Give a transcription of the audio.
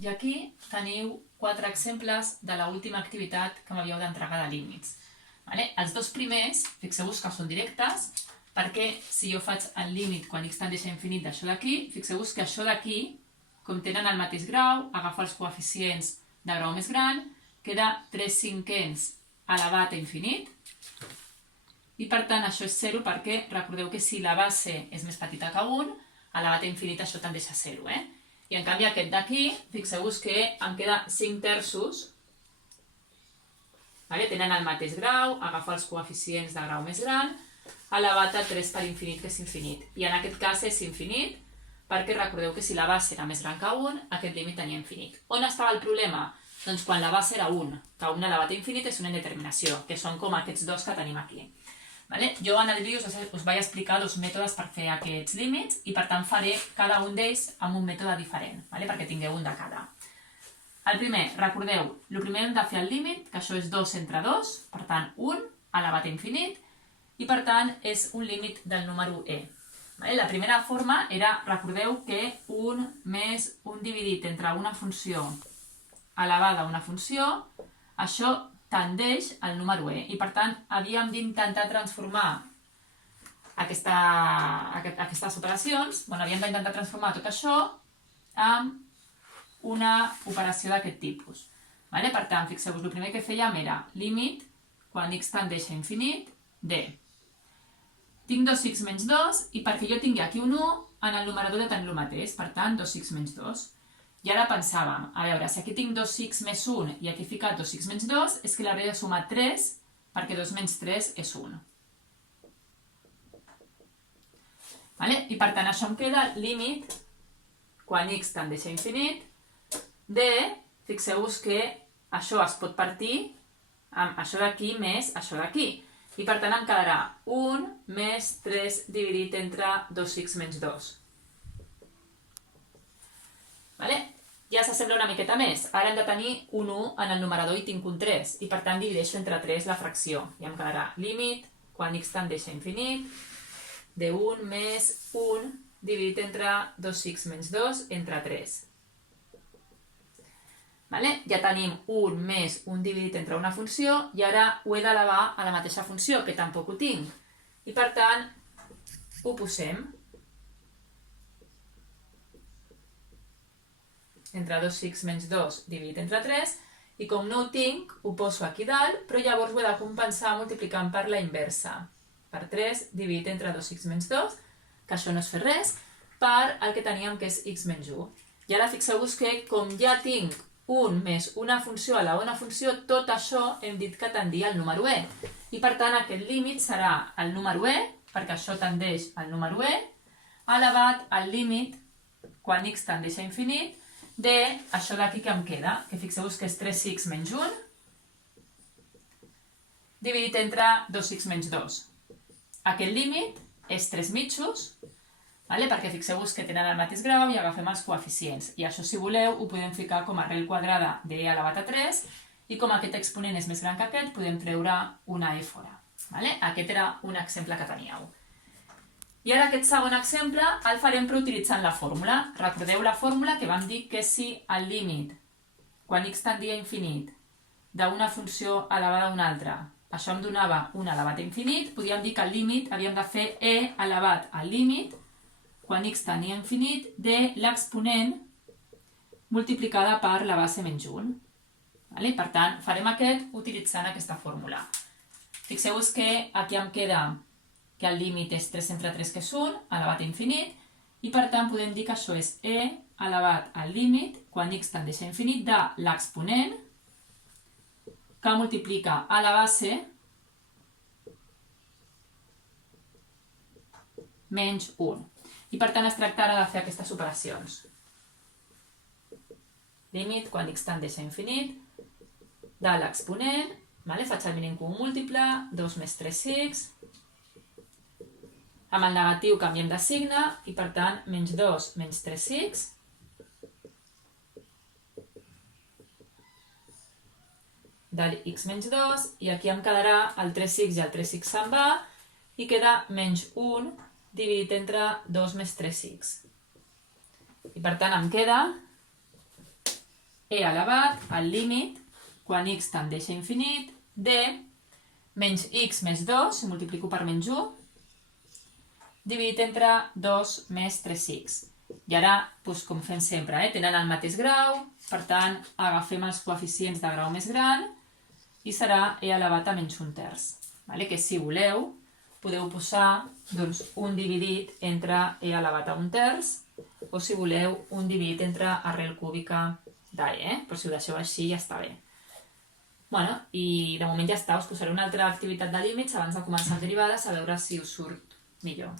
I aquí teniu 4 exemples de l'última activitat que m'havíeu d'entregar de límits. Els dos primers, fixeu-vos que són directes, perquè si jo faig el límit quan x tendeix a infinit d'això d'aquí, fixeu-vos que això d'aquí, com tenen el mateix grau, agafar els coeficients de grau més gran, queda 3/5 elevat a infinit, i per tant això és 0 perquè recordeu que si la base és més petita que 1, elevat a infinit això tendeix a 0, I en canvi aquest d'aquí, fixeu-vos que em queda 5/3, tenen el mateix grau, agafar els coeficients de grau més gran, elevat a 3 per infinit, que és infinit. I en aquest cas és infinit, perquè recordeu que si la base era més gran que 1, aquest límit tenia infinit. On estava el problema? Doncs quan la base era 1, que 1 elevat a infinit és una indeterminació, que són com aquests dos que tenim aquí. Jo en el vídeo us vaig explicar dos mètodes per fer aquests límits i per tant faré cada un d'ells amb un mètode diferent, perquè tingueu un de cada. El primer, recordeu, el primer hem de fer el límit, que això és 2 entre 2, per tant 1 elevat a infinit, i per tant és un límit del número e. La primera forma era, recordeu que 1 més 1 dividit entre una funció elevada a una funció, això tendeix al número e, i per tant havíem d'intentar transformar aquestes operacions, havíem d'intentar transformar tot això en una operació d'aquest tipus. Per tant, fixeu-vos, el primer que fèiem era límit, quan x tendeix a infinit, d. Tinc 2x menys 2, i perquè jo tingui aquí un 1, en el numerador de tenir el mateix, per tant, 2x menys 2. I ara pensàvem, a veure, si aquí tinc 2x més 1 i aquí he ficat 2x menys 2, és que l'hauré de sumar 3, perquè 2 menys 3 és 1. I per tant, això em queda límit, quan x tendeix a infinit, de, fixeu-vos que això es pot partir amb això d'aquí més això d'aquí. I per tant em quedarà 1 més 3 dividit entre 2x menys 2. Ja s'assembla una miqueta més. Ara hem de tenir un 1 en el numerador i tinc un 3. I per tant divideixo entre 3 la fracció. I em quedarà límit, quan x tendeix a infinit, de 1 més 1 dividit entre 2x menys 2 entre 3. Ja tenim 1 més 1 dividit entre una funció i ara ho he d'elevar a la mateixa funció, que tampoc ho tinc. I per tant, ho posem entre 2x menys 2 dividit entre 3, i com no ho tinc, ho poso aquí dalt, però llavors ho he de compensar multiplicant per la inversa, per 3 dividit entre 2x menys 2, que això no és fer res, per el que teníem que és x menys 1. I ara fixeu-vos que com ja tinc 1 més una funció a la una funció, tot això hem dit que tendia al número e. I per tant aquest límit serà el número e, perquè això tendeix al número e, elevat al límit, quan x tendeix a infinit, de això d'aquí que em queda, que fixeu-vos que és 3x menys 1, dividit entre 2x menys 2. Aquest límit és 3 mitjos, perquè fixeu-vos que tenen el mateix grau i agafem els coeficients. I això, si voleu, ho podem ficar com a arrel quadrada de e elevat a 3, i com aquest exponent és més gran que aquest, podem treure una e fora. Aquest era un exemple que teníeu. I ara aquest segon exemple el farem però utilitzant la fórmula. Recordeu la fórmula que vam dir que si el límit, quan x tendia a infinit, d'una funció elevada a una altra, això em donava 1 elevat a infinit, podríem dir que el límit havíem de fer e elevat al límit, quan x tenia a infinit, de l'exponent multiplicada per la base menys 1. Per tant, farem aquest utilitzant aquesta fórmula. Fixeu-vos que aquí em queda que el límit és 3 entre 3, que és 1, elevat a infinit, i per tant podem dir que això és e elevat al límit, quan x tendeix a infinit, de l'exponent que multiplica a la base menys 1. I per tant es tracta ara de fer aquestes operacions. Límit, quan x tendeix a infinit, de l'exponent, faig el mínim comú múltiple, 2 més 3x, amb el negatiu canviem de signe, i per tant, menys 2 menys 3x, de x menys 2, i aquí em quedarà el 3x i el 3x se'n va, i queda menys 1 dividit entre 2 més 3x. I per tant em queda e elevat al límit, quan x tendeix a infinit, de menys x més 2, si multiplico per menys 1, dividit entre 2 més 3x. I ara, com fem sempre, tenen el mateix grau, per tant, agafem els coeficients de grau més gran i serà e elevat a menys 1/3. Que si voleu, podeu posar un dividit entre e elevat a 1/3 o si voleu un dividit entre arrel cúbica d'e, però si ho deixeu així ja està bé. I de moment ja està, us posaré una altra activitat de límits abans de començar amb derivades a veure si us surt millor.